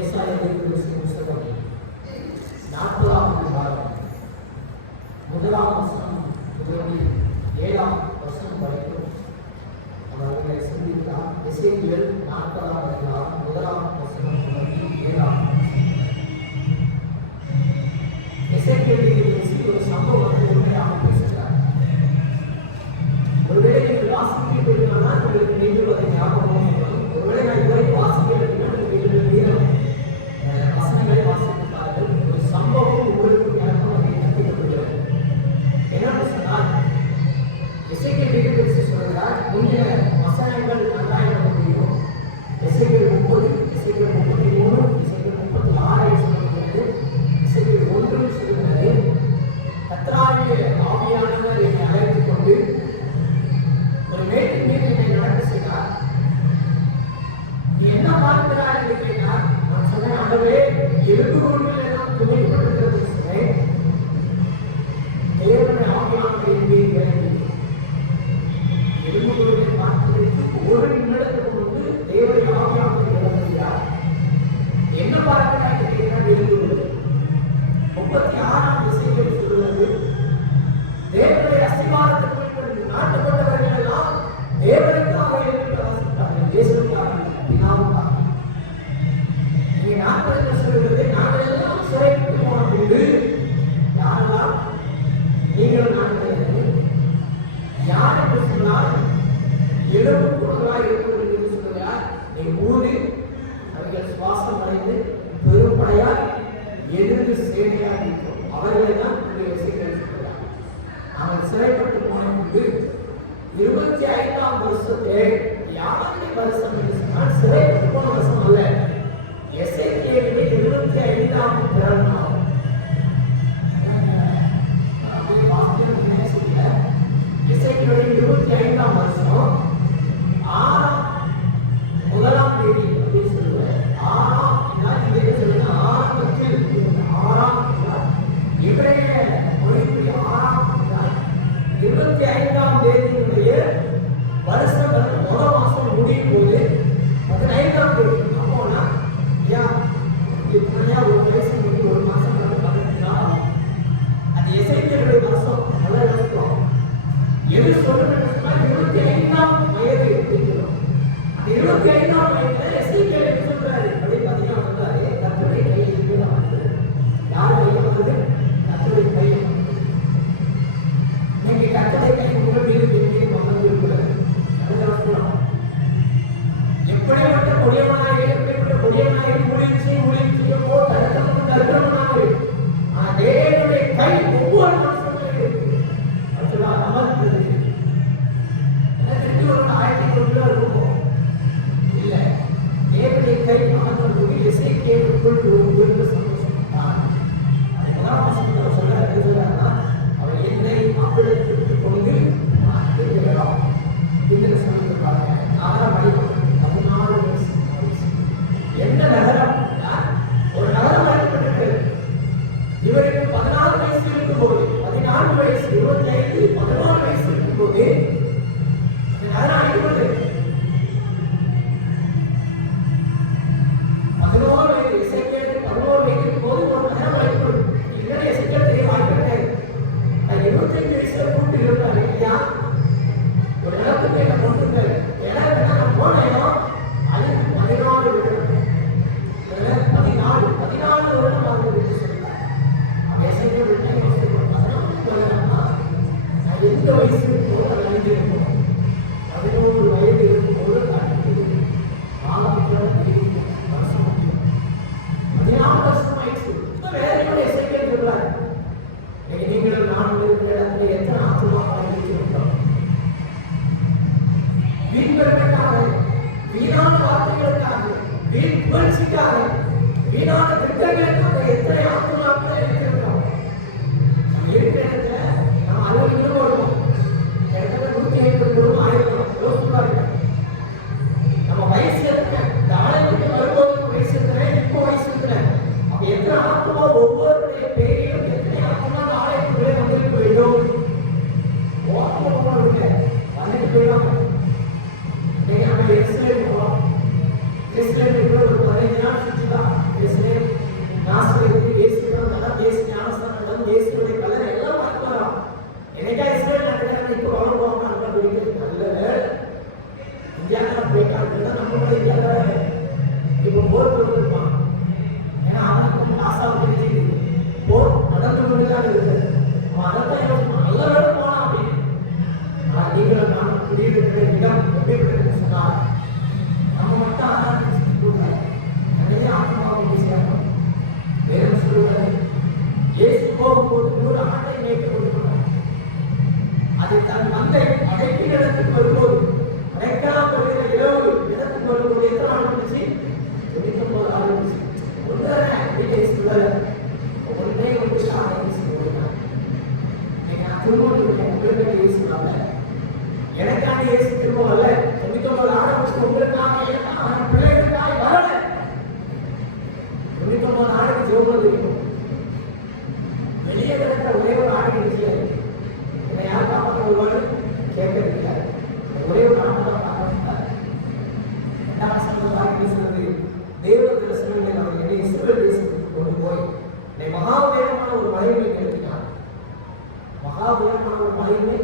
దేశాన్ని అభివృద్ధి చేసుకుని నాకు சிறைப்பட்டு போன போது இருபத்தி ஐந்தாம் வருஷத்தை யானை வருஷம் என்று சொன்னால் சிறைப்பட்டு போன வருஷம் அல்ல. எஸ்ஐகேவிலே இருபத்தி ஐந்தாம் பிறந்த வீண்பெருமைக்காக வீணான வார்த்தைகளுக்காக வீண் புகழ்ச்சிக்காக வீணான திட்டங்களுக்காக எத்தனை ஆத்மா produzir? அதாவது ஏற்படும் ஒரு மகிமை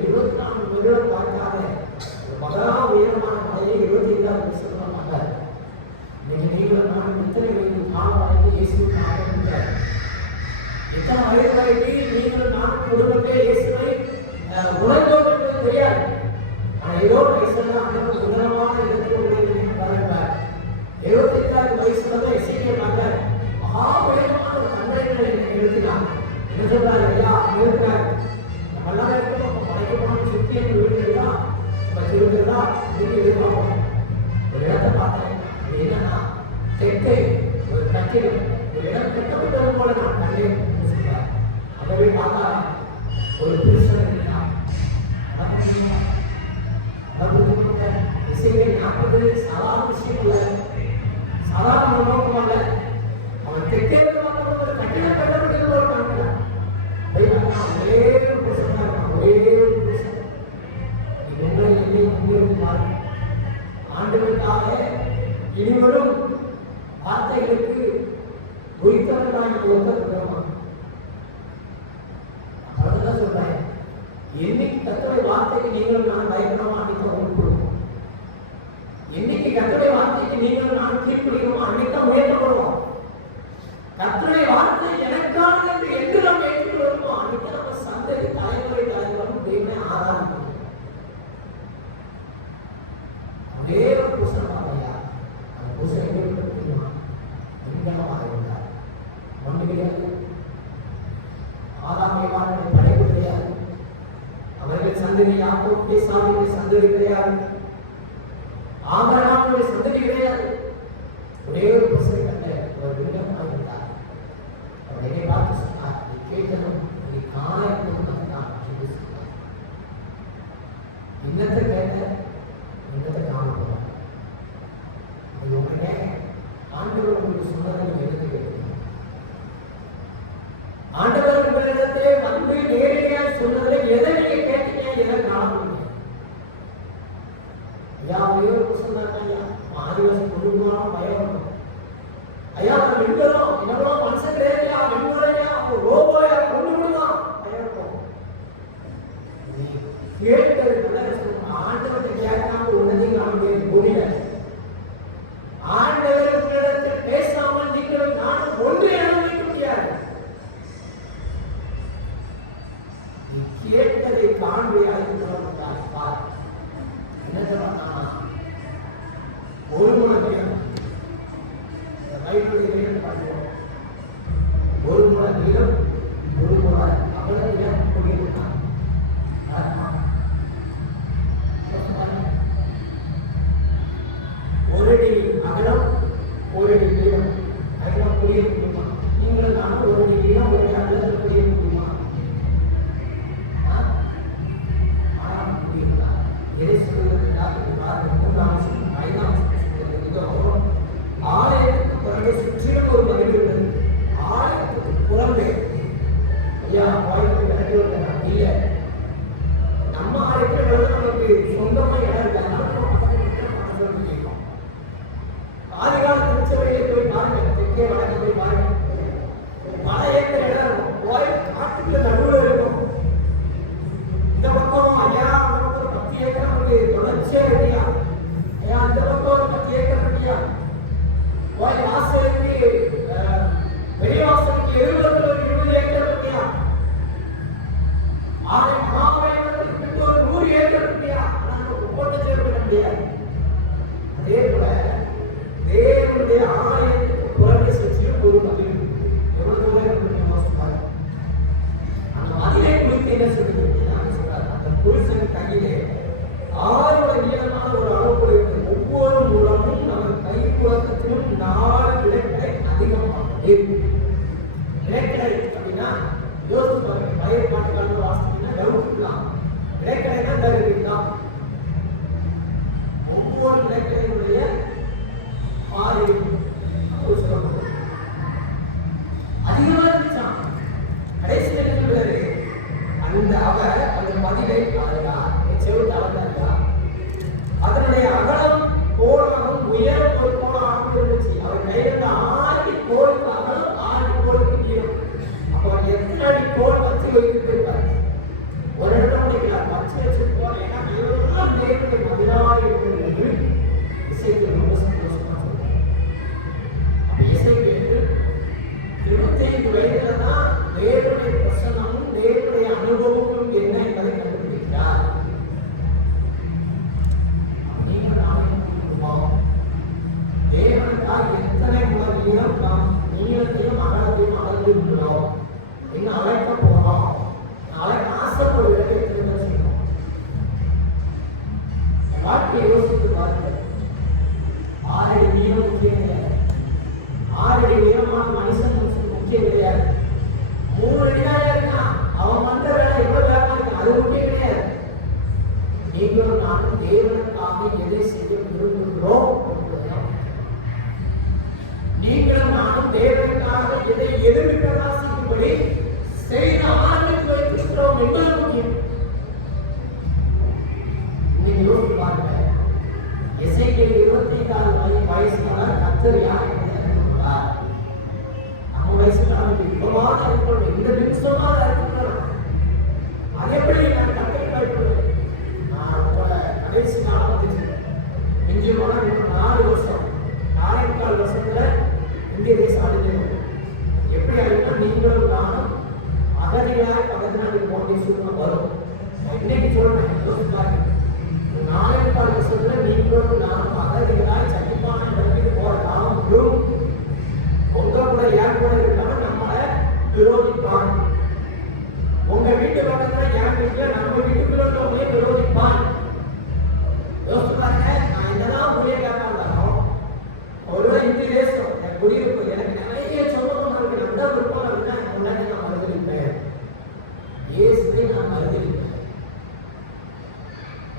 இருபத்தி நான்கு வருடம் பார்க்காத மகா உயரமான மலையை இருபத்தி ஏழாவது சொல்லமாக இன்னைக்கு நீங்கள் நான் இத்தனை வைத்து பாவம் இயேசுக்கு ஆரம்பித்தார் இத்தனை வயது வரைக்கும் நீங்கள் நான் இடத்தை பார்த்தேன் அது என்னன்னா தெற்கே ஒரு கட்டிடம் ஒரு இடம் கட்டப்பட்டது போல நான் கண்டேன் சொல்லலாம் பார்த்தா ஒரு புருஷன் என்னைக்கு கத்தோடைய வார்த்தைக்கு நீங்களும் நான் பயப்படாம அன்னைக்கு என்னைக்கு கத்தோடைய வார்த்தைக்கு நீங்களும் நான் கீழ்ப்படுகிறோமோ அன்னைக்கு தான் முயற்சி பண்ணுவோம். வார்த்தை எனக்கானது என்று ஒரே ஒரு பசங்க கண்ட ஒரு வில்லமாக இருந்தார் அவர் என்னை பார்த்து சொன்னார் நீ கேட்டதும் நீ காண எப்போதும் என்னத்தை கேட்ட கேட்டது கூட ஆண்டவத்தை கேட்காம உடனே ಸೇವೆಯ ಅಯ್ಯ ಜಲತೋರಣ ಕೇಕರಣೀಯ ವೈ ಆಸೆ Amen.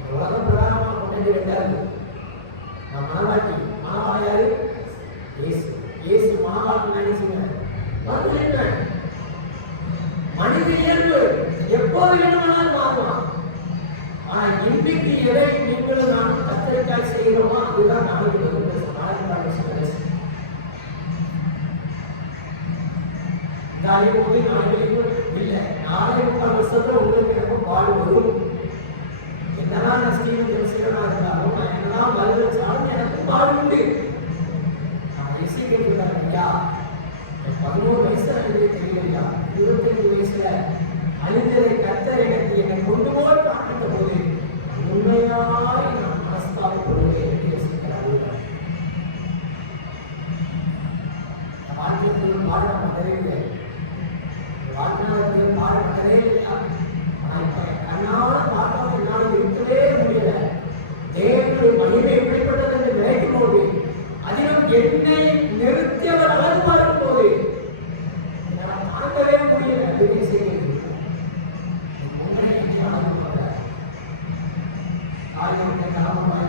ప్రధానమైన ఉండేది పెట్టాలి మా మానవాళి మానవాయాలి செய்யப்படுறாங்க ஐயா பதினோரு வயசுல எனக்கு தெரியலையா இருபத்தஞ்சு வயசுல அழுந்ததை கத்த எனக்கு என்னை உண்மையாய் நான் மனஸ்தாபம் trabalho, é legal, mas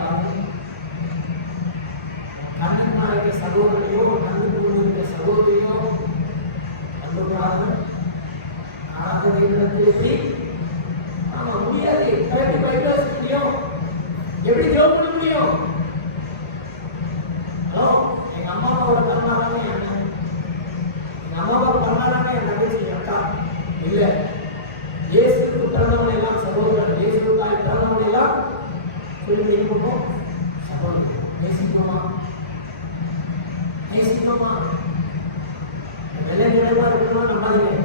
tener hermano, hermana, madre.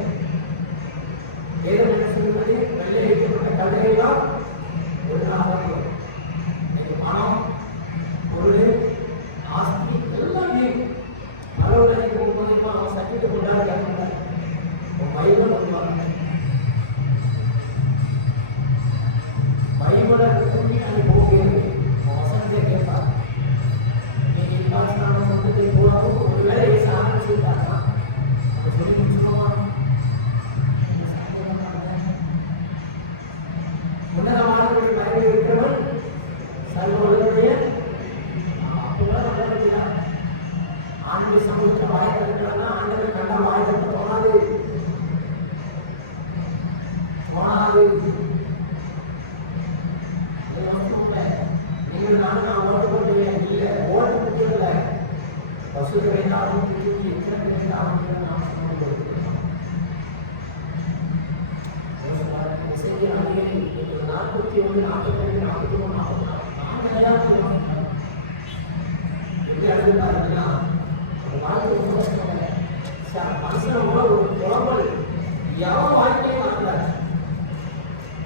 ಯಾವ வாழ்க்கையும் வரக்கூடாது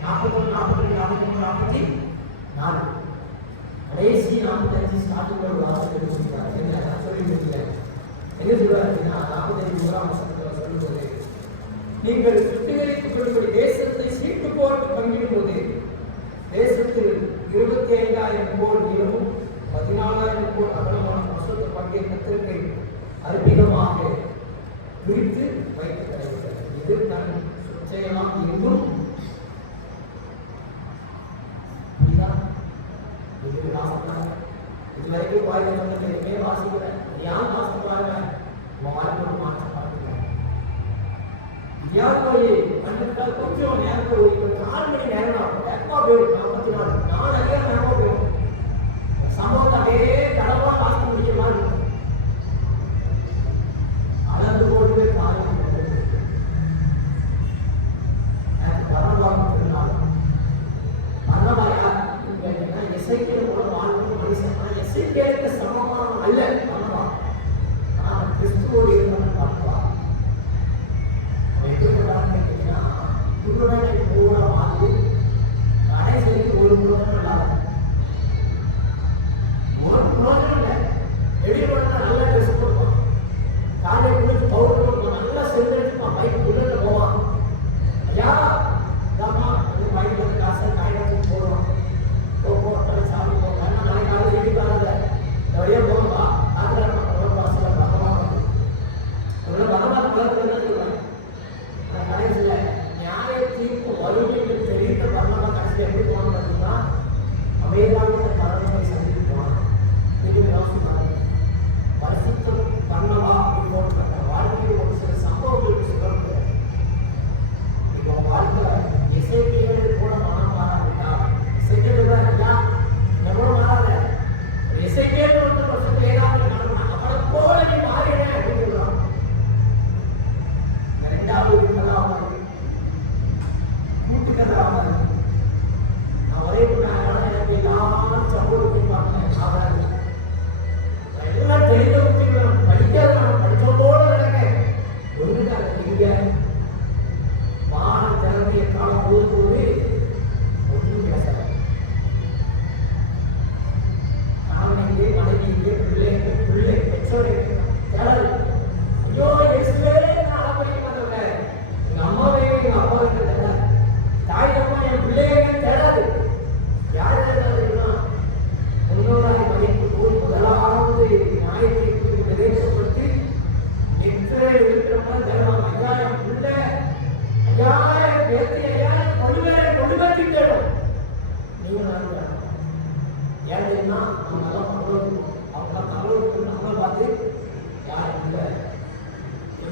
நாற்பத்தொன்று நாற்பத்தி நாற்பத்தி மூணு நாற்பத்தி நாலு கடைசி நாற்பத்தஞ்சு ஸ்டார்டிங் ஒரு வாசல் எடுத்துக்கிறார் என்ன சொல்லி என்ன சொல்றாரு அப்படின்னா நாற்பத்தஞ்சு முதலாம் வசனத்தில் சொல்லும்போது நீங்கள் சுட்டுகளுக்கு தேசத்தை சீட்டு போருக்கு பங்கிடும் போது लड़के बॉय के संबंध में मैं मास की है यहाँ मास की बात है। वो हमारे को मास की है। यहाँ कोई अन्य का कुछ हो नहीं कोई काल में नहीं है ना एक बार भी ना पति ना ना लगे ना वो भी समोता भी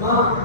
Mom.